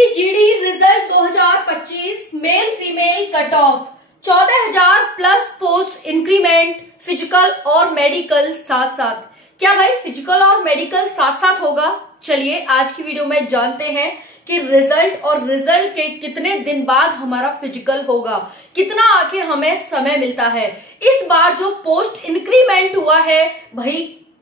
SSC GD result 2025 male female cut off 14,000 plus post increment physical और medical साथ साथ। क्या भाई फिजिकल और मेडिकल साथ साथ होगा? चलिए आज की वीडियो में जानते हैं कि रिजल्ट और रिजल्ट के कितने दिन बाद हमारा फिजिकल होगा, कितना आखिर हमें समय मिलता है। इस बार जो पोस्ट इंक्रीमेंट हुआ है भाई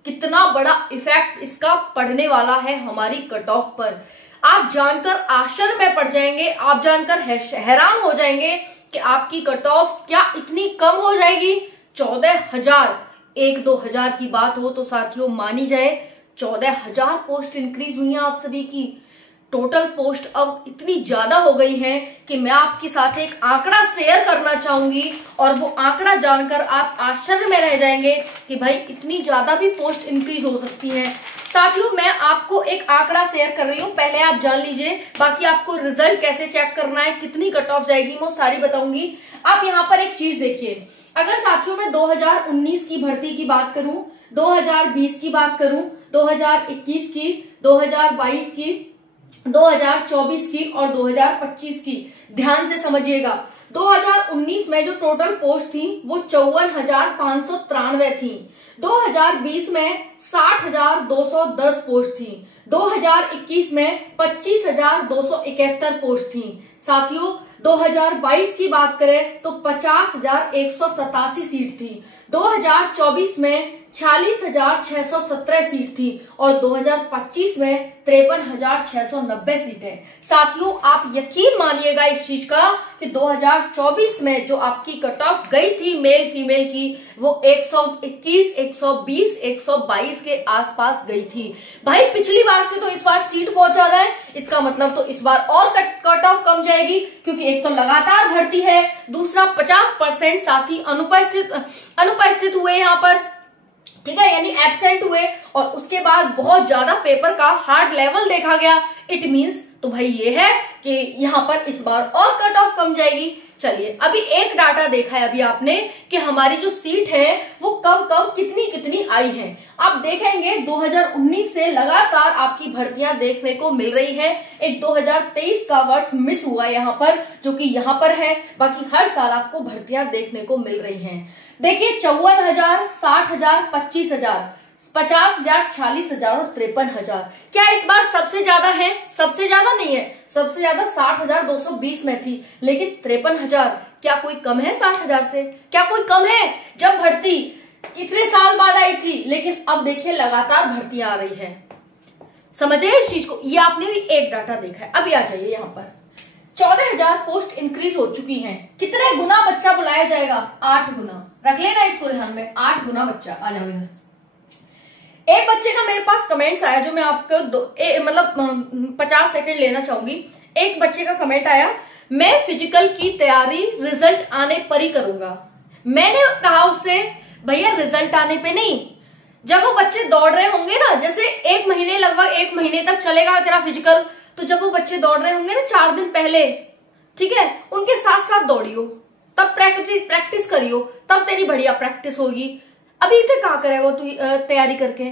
कितना बड़ा इफेक्ट इसका पड़ने वाला है हमारी कट ऑफ पर। आप जानकर आश्चर्य में पड़ जाएंगे, आप जानकर हैरान हो जाएंगे कि आपकी कट ऑफ क्या इतनी कम हो जाएगी। 14,000, 1-2 हजार की बात हो तो साथियों मानी जाए 14,000 पोस्ट इंक्रीज हुई है आप सभी की। टोटल पोस्ट अब इतनी ज्यादा हो गई है कि मैं आपके साथ एक आंकड़ा शेयर करना चाहूंगी और वो आंकड़ा जानकर आप आश्चर्य में रह जाएंगे कि भाई इतनी ज्यादा भी पोस्ट इंक्रीज हो सकती है। साथियों मैं आपको एक आंकड़ा शेयर कर रही हूँ, पहले आप जान लीजिए, बाकी आपको रिजल्ट कैसे चेक करना है, कितनी कट ऑफ जाएगी वो सारी बताऊंगी। आप यहाँ पर एक चीज देखिए, अगर साथियों मैं 2019 की भर्ती की बात करूं, 2020 की बात करूं, 2021 की, 2022 की, 2024 की और 2025 की, ध्यान से समझिएगा। 2019 में जो टोटल पोस्ट थी वो 54,593 थी। 2020 में 60,210 पोस्ट थी। 2021 में 25,271 पोस्ट थी। साथियों 2022 की बात करें तो 50,187 सीट थी। 2024 में 46,617 सीट थी और 2025 में 53,690 सीटें। साथियों आप यकीन मानिएगा इस चीज का कि 2024 में जो आपकी कट ऑफ गई थी मेल फीमेल की वो 121, 120, 122 के आसपास गई थी। भाई पिछली बार से तो इस बार सीट बहुत ज्यादा है, इसका मतलब तो इस बार और कट ऑफ कम जाएगी, क्योंकि एक तो लगातार भर्ती है, दूसरा 50% साथी अनुपस्थित हुए यहाँ पर, ठीक है, यानी एब्सेंट हुए, और उसके बाद बहुत ज्यादा पेपर का हार्ड लेवल देखा गया। इट मींस तो भाई ये है कि यहाँ पर इस बार और कट ऑफ कम जाएगी। चलिए अभी एक डाटा देखा है अभी आपने कि हमारी जो सीट है वो कब कब कितनी कितनी आई है। आप देखेंगे 2019 से लगातार आपकी भर्तियां देखने को मिल रही है। एक 2023 का वर्ष मिस हुआ यहाँ पर, जो कि यहाँ पर है, बाकी हर साल आपको भर्तियां देखने को मिल रही हैं। देखिए 54,000, 60,000, 25,000, 50,000, 40,000 और 53,000। क्या इस बार सबसे ज्यादा है? सबसे ज्यादा नहीं है, सबसे ज्यादा 60,220 में थी, लेकिन 53,000 क्या कोई कम है 60,000 से? क्या कोई कम है? जब भर्ती इतने साल बाद आई थी, लेकिन अब देखिए लगातार भर्तियां आ रही है। समझिए इस चीज को, ये आपने भी एक डाटा देखा है। अभी आ जाइए यहाँ पर 14,000 पोस्ट इंक्रीज हो चुकी हैं। कितने गुना बच्चा बुलाया जाएगा? 8 गुना। रख लेना इसको ध्यान में, 8 गुना बच्चा आ जाओ इधर। एक बच्चे का मेरे पास कमेंट्स आया जो मैं आपको मतलब 50 सेकंड लेना चाहूंगी। एक बच्चे का कमेंट आया, मैं फिजिकल की तैयारी रिजल्ट आने पर ही करूंगा। मैंने कहा उससे भैया रिजल्ट आने पे नहीं, जब वो बच्चे दौड़ रहे होंगे ना, जैसे एक महीने लगभग 1 महीने तक चलेगा तेरा फिजिकल, तो जब वो बच्चे दौड़ रहे होंगे ना 4 दिन पहले, ठीक है, उनके साथ साथ दौड़ियो, तब प्रैक्टिस करियो, तब तेरी बढ़िया प्रैक्टिस होगी। अभी इतने कहा करे वो तू तैयारी करके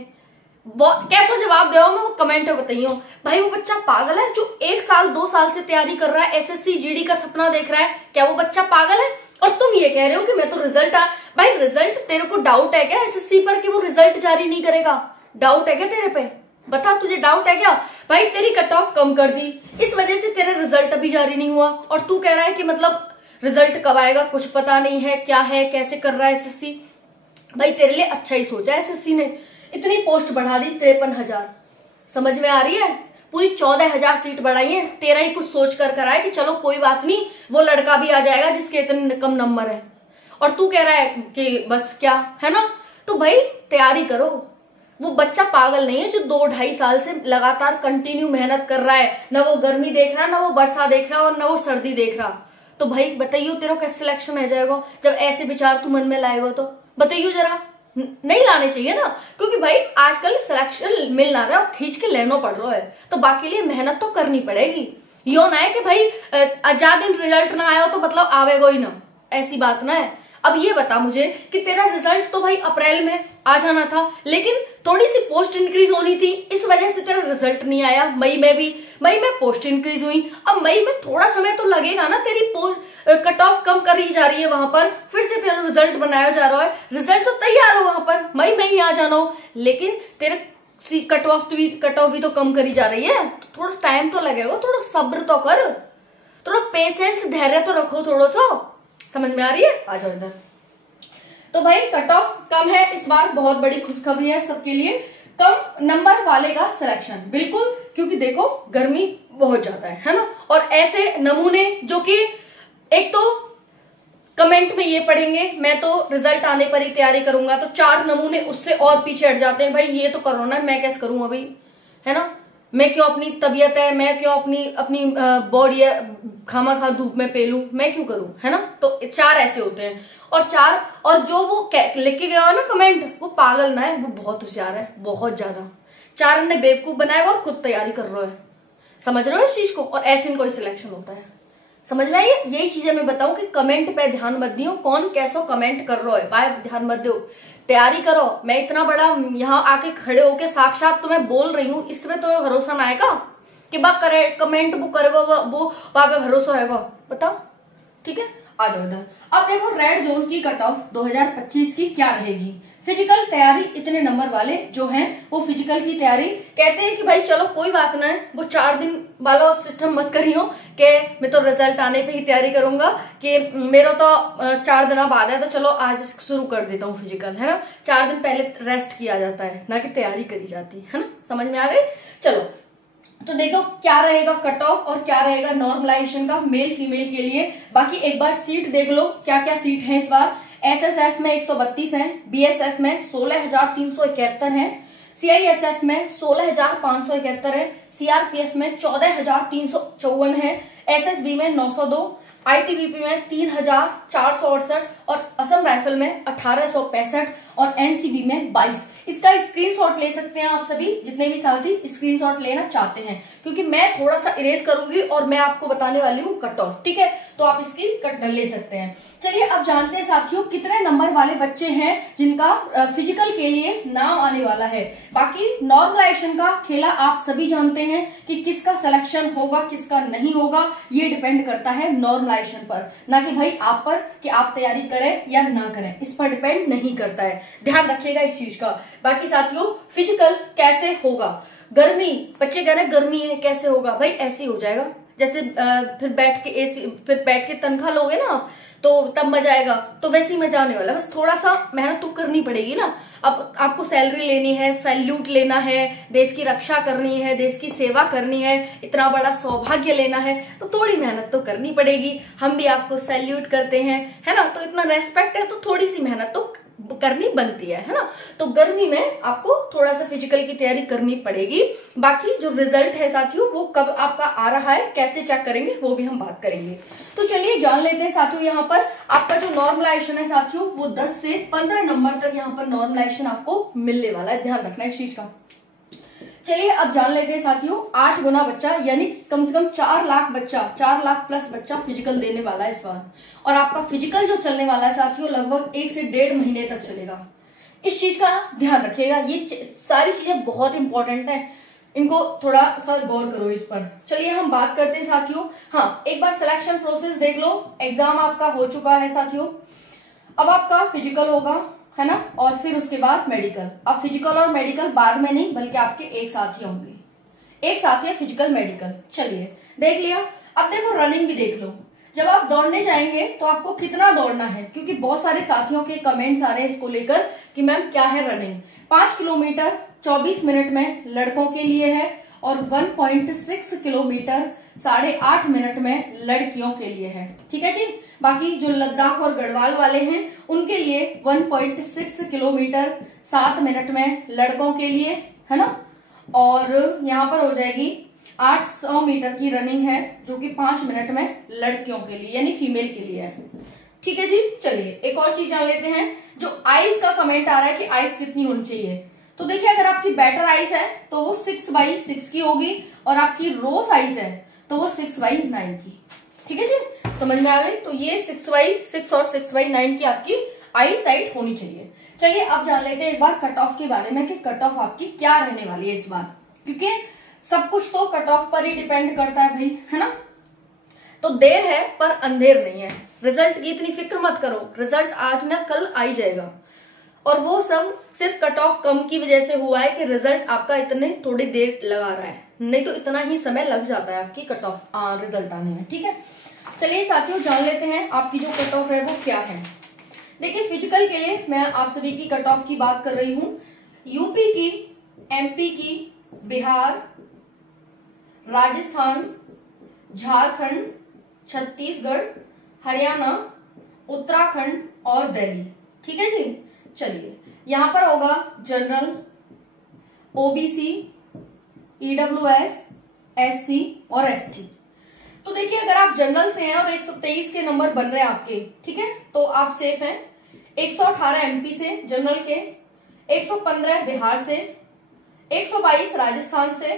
कैसा जवाब दे मैं वो कमेंट में बताइयो। भाई वो बच्चा पागल है जो 1 साल 2 साल से तैयारी कर रहा है, एसएससी जीडी का सपना देख रहा है? क्या वो बच्चा पागल है? और तुम ये कह रहे हो कि मैं तो रिजल्ट भाई रिजल्ट, तेरे को डाउट है क्या एसएससी पर कि वो रिजल्ट जारी नहीं करेगा? डाउट है क्या तेरे पे? बता तुझे डाउट है क्या? भाई तेरी कट ऑफ कम कर दी, इस वजह से तेरा रिजल्ट अभी जारी नहीं हुआ, और तू कह रहा है कि मतलब रिजल्ट कब आएगा कुछ पता नहीं है, क्या है कैसे कर रहा है एसएससी। भाई तेरे लिए अच्छा ही सोचा एसएससी ने, इतनी पोस्ट बढ़ा दी 53,000। समझ में आ रही है? पूरी 14,000 सीट बढ़ाई है। तेरा ही कुछ सोच कर कराए कि चलो कोई बात नहीं वो लड़का भी आ जाएगा जिसके इतने कम नंबर है, और तू कह रहा है कि बस क्या है ना। तो भाई तैयारी करो। वो बच्चा पागल नहीं है जो 2-2.5 साल से लगातार कंटिन्यू मेहनत कर रहा है, ना वो गर्मी देख रहा, ना वो बरसात देख रहा और ना वो सर्दी देख रहा। तो भाई बताइयो तेरा कैसे सिलेक्शन रह जाएगा जब ऐसे विचार तू मन में लाएगा? तो बताइयो जरा, नहीं लाने चाहिए ना, क्योंकि भाई आजकल सिलेक्शन मिल ना रहा है और खींच के लेना पड़ रहा है, तो बाकी लिए मेहनत तो करनी पड़ेगी। यो ना है कि भाई दिन रिजल्ट ना आया हो तो मतलब आवेगा ही ना, ऐसी बात ना है। अब ये बता मुझे कि तेरा रिजल्ट तो भाई अप्रैल में आ जाना था, लेकिन थोड़ी सी पोस्ट इंक्रीज होनी थी, इस वजह से तेरा रिजल्ट नहीं आया। मई में पोस्ट इंक्रीज हुई, अब मई में थोड़ा समय तो लगेगा ना, तेरी पोस्ट कट ऑफ कम करी जा रही है, वहां पर फिर से तेरा रिजल्ट बनाया जा रहा है, रिजल्ट तो तैयार हो वहां पर, मई में ही आ जाना हो, लेकिन तेरे कट ऑफ भी तो कम करी जा रही है, तो थोड़ा टाइम तो लगेगा, थोड़ा सब्र तो कर, थोड़ा पेशेंस धैर्य तो रखो थोड़ा सा। समझ में आ रही है? आ जाओ इधर। तो भाई कट ऑफ कम है इस बार, बहुत बड़ी खुशखबरी है सबके लिए। कम नंबर वाले का सिलेक्शन बिल्कुल, क्योंकि देखो गर्मी बहुत ज्यादा है ना, और ऐसे नमूने जो कि एक तो कमेंट में ये पढ़ेंगे मैं तो रिजल्ट आने पर ही तैयारी करूंगा, तो 4 नमूने उससे और पीछे हट जाते हैं। भाई ये तो कोरोना, मैं कैसे करूं अभी, है ना, मैं क्यों अपनी तबीयत है, मैं क्यों अपनी बॉडी है खामा खा धूप में पेलूं, मैं क्यों करूं, है ना। तो 4 ऐसे होते हैं, और जो वो लिख के गया है ना कमेंट, वो पागल ना है, वो बहुत होशियार है, बहुत ज्यादा। 4 ने बेवकूफ बनाएगा और खुद तैयारी कर रहे है, समझ रहे हो इस चीज को, और ऐसे इनको सिलेक्शन होता है। समझ में आई? यही चीजें मैं बताऊं कि कमेंट पे ध्यान मत दियो, कौन कैसो कमेंट कर रहा है, भाई ध्यान मत दो, तैयारी करो। मैं इतना बड़ा यहाँ आके खड़े होके साक्षात तुम्हें बोल रही हूँ, इसमें तुम्हें भरोसा ना आएगा कि बा करे कमेंट वो करेगा, वो वहां पे भरोसा होगा, बताओ। ठीक है, आ जाओ इधर। अब देखो रेड जोन की कट ऑफ 2025 की क्या रहेगी। फिजिकल तैयारी इतने नंबर वाले जो हैं वो फिजिकल की तैयारी कहते हैं कि भाई चलो कोई बात ना है, वो 4 दिन वाला सिस्टम मत करियो कि मैं तो रिजल्ट आने पे ही तैयारी करूंगा, कि मेरा तो 4 दिन बाद है तो चलो आज शुरू कर देता हूँ फिजिकल, है ना। 4 दिन पहले रेस्ट किया जाता है, ना कि तैयारी करी जाती है ना। समझ में आ गई? चलो तो देखो क्या रहेगा कट ऑफ और क्या रहेगा नॉर्मलाइजेशन का मेल फीमेल के लिए। बाकी एक बार सीट देख लो क्या क्या सीट है इस बार। एसएसएफ में 132 है, बीएसएफ में 16,371 है, सीआईएसएफ में 16,571 है, सीआरपीएफ में 14,354 है, एसएसबी में 902, आईटीबीपी में 3,468 और असम राइफल में 1,865 और एनसीबी में 22। इसका स्क्रीनशॉट ले सकते हैं आप सभी, जितने भी साथी स्क्रीनशॉट लेना चाहते हैं, क्योंकि मैं थोड़ा सा इरेज करूंगी और मैं आपको बताने वाली हूँ कट ऑफ। ठीक है, तो आप इसकी कट ले सकते हैं। चलिए अब जानते हैं साथियों कितने नंबर वाले बच्चे हैं जिनका फिजिकल के लिए नाम आने वाला है। बाकी नॉर्मलाइजेशन का खेला आप सभी जानते हैं कि किसका सिलेक्शन होगा किसका नहीं होगा, ये डिपेंड करता है नॉर्मलाइजेशन पर, ना कि भाई आप पर कि आप तैयारी करें या ना करें, इस पर डिपेंड नहीं करता है, ध्यान रखिएगा इस चीज का। बाकी साथियों फिजिकल कैसे होगा, गर्मी, बच्चे कह रहे हैं गर्मी है कैसे होगा, भाई ऐसे ही हो जाएगा जैसे फिर बैठ के तनख्वाह लोगे ना आप तो तब मजा आएगा, तो वैसे ही मजा आने वाला, बस थोड़ा सा मेहनत तो करनी पड़ेगी ना। अब आपको सैलरी लेनी है, सैल्यूट लेना है, देश की रक्षा करनी है, देश की सेवा करनी है, इतना बड़ा सौभाग्य लेना है, तो थोड़ी मेहनत तो करनी पड़ेगी। हम भी आपको सैल्यूट करते हैं, है ना, तो इतना रेस्पेक्ट है तो थोड़ी सी मेहनत तो करनी बनती है ना। तो गर्मी में आपको थोड़ा सा फिजिकल की तैयारी करनी पड़ेगी। बाकी जो रिजल्ट है साथियों वो कब आपका आ रहा है, कैसे चेक करेंगे, वो भी हम बात करेंगे। तो चलिए जान लेते हैं साथियों, यहाँ पर आपका जो नॉर्मलाइजेशन है साथियों वो 10 से 15 नंबर तक यहाँ पर नॉर्मलाइजेशन आपको मिलने वाला है, ध्यान रखना इस चीज का। चलिए अब जान लेते हैं साथियों 8 गुना बच्चा यानी कम से कम 4 लाख बच्चा, 4 लाख प्लस बच्चा फिजिकल देने वाला है इस बार। और आपका फिजिकल जो चलने वाला है साथियों लगभग 1 से 1.5 महीने तक चलेगा। इस चीज का ध्यान रखिएगा, ये सारी चीजें बहुत इंपॉर्टेंट है, इनको थोड़ा सा गौर करो इस पर। चलिए हम बात करते हैं साथियों। हाँ, एक बार सिलेक्शन प्रोसेस देख लो। एग्जाम आपका हो चुका है साथियों, अब आपका फिजिकल होगा, है ना, और फिर उसके बाद मेडिकल। अब फिजिकल और मेडिकल बाद में नहीं बल्कि आपके एक साथ ही होंगे, एक साथ ही फिजिकल मेडिकल। चलिए देख लिया, अब देखो रनिंग भी देख लो। जब आप दौड़ने जाएंगे तो आपको कितना दौड़ना है, क्योंकि बहुत सारे साथियों के कमेंट्स आ रहे हैं इसको लेकर कि मैम क्या है रनिंग। 5 किलोमीटर 24 मिनट में लड़कों के लिए है और 1.6 किलोमीटर 8.5 मिनट में लड़कियों के लिए है। ठीक है जी। बाकी जो लद्दाख और गढ़वाल वाले हैं उनके लिए 1.6 किलोमीटर 7 मिनट में लड़कों के लिए, है ना, और यहाँ पर हो जाएगी 800 मीटर की रनिंग है जो कि 5 मिनट में लड़कियों के लिए यानी फीमेल के लिए है। ठीक है जी। चलिए एक और चीज जान लेते हैं, जो आइस का कमेंट आ रहा है कि आइस कितनी होनी चाहिए। तो देखिए अगर आपकी बेटर आइस है तो वो 6/6 की होगी और आपकी रोज आइस है तो वो 6/9 की। ठीक है जी। समझ में आ गई। तो ये 6/6 और 6/9 की आपकी आई साइड होनी चाहिए। चलिए अब जान लेते हैं एक बार कट ऑफ के बारे में कि कट ऑफ आपकी क्या रहने वाली है इस बार, क्योंकि सब कुछ तो कट ऑफ पर ही डिपेंड करता है भाई, है ना। तो देर है पर अंधेर नहीं है। रिजल्ट की इतनी फिक्र मत करो, रिजल्ट आज ना कल आ ही जाएगा। और वो सब सिर्फ कट ऑफ कम की वजह से हुआ है कि रिजल्ट आपका इतने थोड़ी देर लगा रहा है, नहीं तो इतना ही समय लग जाता है आपकी कट ऑफ रिजल्ट आने में, ठीक है। चलिए साथियों जान लेते हैं आपकी जो कट ऑफ है वो क्या है। देखिए फिजिकल के लिए मैं आप सभी की कट ऑफ की बात कर रही हूं। यूपी की, एमपी की, बिहार, राजस्थान, झारखंड, छत्तीसगढ़, हरियाणा, उत्तराखंड और दिल्ली, ठीक है जी। चलिए यहां पर होगा जनरल, ओबीसी, ईडब्ल्यूएस, एससी और एसटी। तो देखिए अगर आप जनरल से हैं और 123 के नंबर बन रहे हैं आपके, ठीक है, तो आप सेफ हैं। 118 एमपी से जनरल के, 115 बिहार से, 122 राजस्थान से,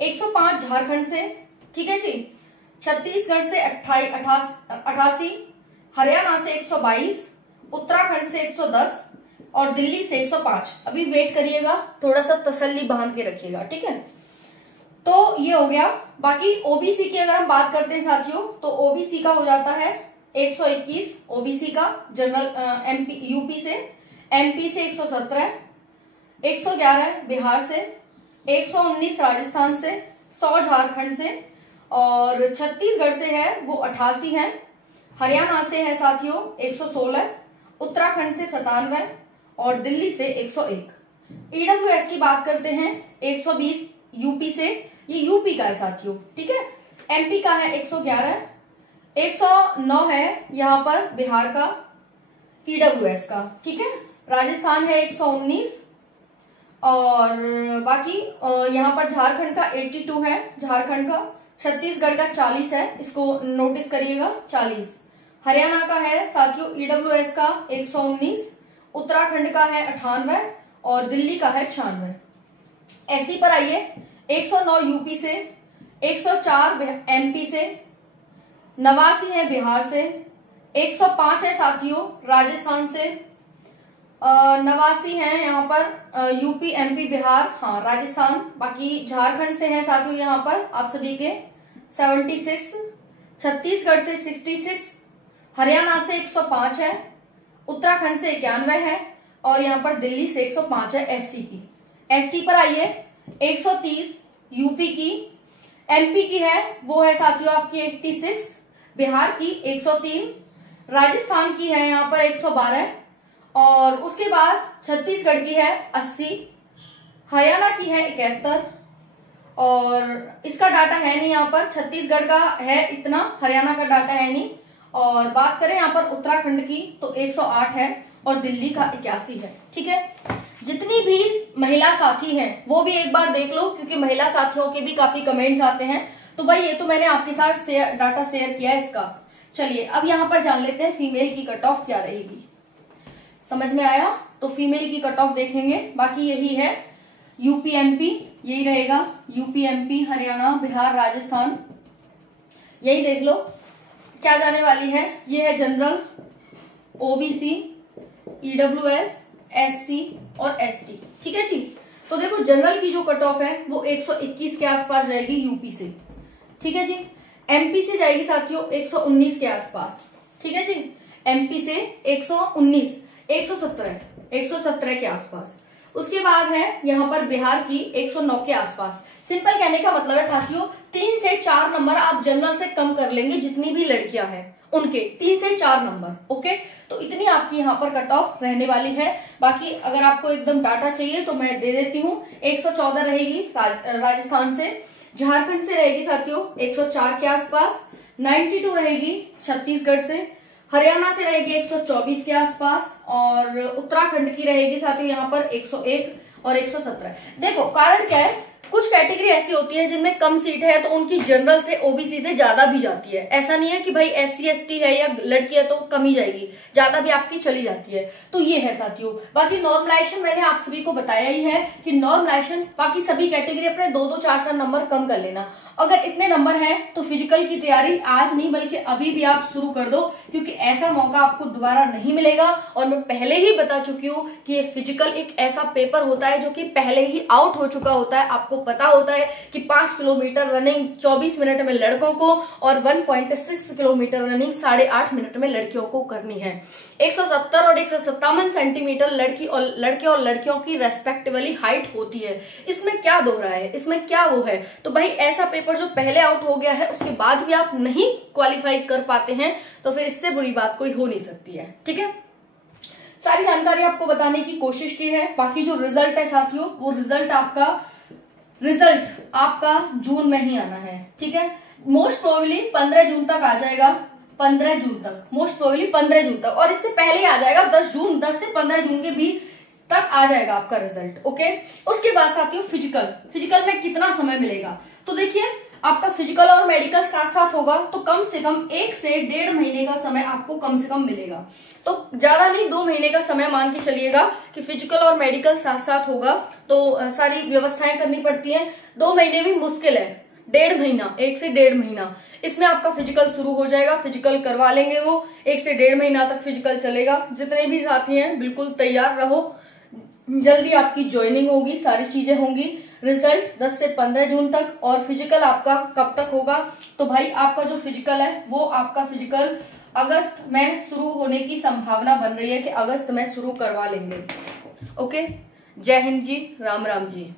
105 झारखंड से, ठीक है जी। छत्तीसगढ़ से 88, हरियाणा से 122, उत्तराखंड से 110 और दिल्ली से 105। अभी वेट करिएगा, थोड़ा सा तसल्ली बांध के रखिएगा, ठीक है। तो ये हो गया। बाकी ओबीसी की अगर हम बात करते हैं साथियों, तो ओबीसी का हो जाता है 121 ओबीसी का जनरल एमपी यूपी से, एमपी से 117, 111 बिहार से, 119 राजस्थान से, 100 झारखंड से और छत्तीसगढ़ से है वो 88 है, हरियाणा से है साथियों 116, उत्तराखंड से 97 और दिल्ली से 101। ईडब्ल्यूएस की बात करते हैं 120 यूपी से, ये यूपी का है साथियों, ठीक है। एमपी का है 111, 109 है यहाँ पर बिहार का ईडब्ल्यूएस का, ठीक है। राजस्थान है 119 और बाकी यहाँ पर झारखंड का 82 है, झारखंड का। छत्तीसगढ़ का 40 है, इसको नोटिस करिएगा 40। हरियाणा का है साथियों ईडब्ल्यूएस का 119, उत्तराखंड का है 98 और दिल्ली का है 96। एससी पर आइए, 109 यूपी से, 104 एमपी से, 89 है बिहार से, 105 है साथियों राजस्थान से, 89 है यहाँ पर यूपी, एमपी, बिहार, हाँ राजस्थान। बाकी झारखंड से है साथियों यहाँ पर आप सभी के 76, छत्तीसगढ़ से 66, हरियाणा से 105 है, उत्तराखंड से 91 है और यहाँ पर दिल्ली से 105 है एससी की। एसटी पर आइए, 130 यूपी की, एमपी की है वो है साथियों आपकी 86, बिहार की 103, राजस्थान की है यहाँ पर 112 और उसके बाद छत्तीसगढ़ की है 80, हरियाणा की है 71 और इसका डाटा है नहीं यहाँ पर, छत्तीसगढ़ का है इतना, हरियाणा का डाटा है नहीं। और बात करें यहाँ पर उत्तराखंड की तो 108 है और दिल्ली का 81 है, ठीक है। जितनी भी महिला साथी हैं वो भी एक बार देख लो, क्योंकि महिला साथियों के भी काफी कमेंट्स आते हैं। तो भाई ये तो मैंने आपके साथ डाटा शेयर किया है इसका। चलिए अब यहाँ पर जान लेते हैं फीमेल की कट ऑफ क्या रहेगी। समझ में आया? तो फीमेल की कट ऑफ देखेंगे। बाकी यही है यूपी एमपी, यही रहेगा यूपी एमपी, हरियाणा, बिहार, राजस्थान, यही देख लो क्या जाने वाली है। ये है जनरल, ओबीसी, ईडब्ल्यूएस, एससी और एसटी, ठीक है जी। तो देखो जनरल की जो कट ऑफ है वो 121 के आसपास जाएगी यूपी से, ठीक है जी। एमपी से जाएगी साथियों 119 के आसपास, ठीक है जी। एमपी से 119, 117 के आसपास। उसके बाद है यहाँ पर बिहार की 109 के आसपास। सिंपल कहने का मतलब है साथियों 3 से 4 नंबर आप जनरल से कम कर लेंगे, जितनी भी लड़कियां हैं उनके 3 से 4 नंबर, ओके। तो इतनी आपकी यहाँ पर कट ऑफ रहने वाली है। बाकी अगर आपको एकदम डाटा चाहिए तो मैं दे देती हूँ। 114 रहेगी राजस्थान से, झारखंड से रहेगी साथियों 104 के आसपास, 92 रहेगी छत्तीसगढ़ से, हरियाणा से रहेगी 124 के आसपास और उत्तराखंड की रहेगी साथियों यहाँ पर 101 और 117। देखो कारण क्या है, कुछ कैटेगरी ऐसी होती है जिनमें कम सीट है तो उनकी जनरल से ओबीसी से ज्यादा भी जाती है। ऐसा नहीं है कि भाई SC ST है या लड़की है तो कम ही जाएगी, ज्यादा भी आपकी चली जाती है। तो ये है साथियों। बाकी नॉर्मलाइजेशन मैंने आप सभी को बताया ही है कि नॉर्मलाइजेशन बाकी सभी कैटेगरी अपने 2-2 4-4 नंबर कम कर लेना। अगर इतने नंबर हैं तो फिजिकल की तैयारी आज नहीं बल्कि अभी भी आप शुरू कर दो, क्योंकि ऐसा मौका आपको दोबारा नहीं मिलेगा। और मैं पहले ही बता चुकी हूँ कि ये फिजिकल एक ऐसा पेपर होता है जो कि पहले ही आउट हो चुका होता है। आपको पता होता है कि 5 किलोमीटर रनिंग 24 मिनट में लड़कों को और 1.6 किलोमीटर रनिंग 8.5 मिनट में लड़कियों को करनी है। 170 और 157 सेंटीमीटर लड़के और लड़कियों की रेस्पेक्टिवली हाइट होती है। इसमें क्या दोहरा है, इसमें क्या वो है। तो भाई ऐसा पेपर जो पहले आउट हो गया है उसके बाद भी आप नहीं क्वालिफाई कर पाते हैं तो फिर इससे बुरी बात कोई हो नहीं सकती है। ठीक है, सारी जानकारी आपको बताने की कोशिश की है। बाकी जो रिजल्ट है साथियों, वो रिजल्ट आपका जून में ही आना है। ठीक है, मोस्ट प्रोबेबली 15 जून तक आ जाएगा। 15 जून तक, मोस्ट प्रोबेबली 15 जून तक, और इससे पहले ही आ जाएगा 10 से 15 जून के बीच तक आ जाएगा आपका रिजल्ट। ओके, उसके बाद साथियों फिजिकल में कितना समय मिलेगा। तो देखिए, आपका फिजिकल और मेडिकल साथ साथ होगा तो कम से कम 1 से 1.5 महीने का समय आपको कम से कम मिलेगा। तो ज्यादा नहीं, 2 महीने का समय मान के चलिएगा कि फिजिकल और मेडिकल साथ साथ होगा। तो सारी व्यवस्थाएं करनी पड़ती हैं। 2 महीने भी मुश्किल है, 1.5 महीना, 1 से 1.5 महीना इसमें आपका फिजिकल शुरू हो जाएगा। फिजिकल करवा लेंगे वो, 1 से 1.5 महीना तक फिजिकल चलेगा। जितने भी साथी हैं बिल्कुल तैयार रहो, जल्दी आपकी ज्वाइनिंग होगी, सारी चीजें होंगी। रिजल्ट 10 से 15 जून तक, और फिजिकल आपका कब तक होगा। तो भाई आपका जो फिजिकल है वो आपका फिजिकल अगस्त में शुरू होने की संभावना बन रही है कि अगस्त में शुरू करवा लेंगे। ओके, जय हिंद जी, राम राम जी।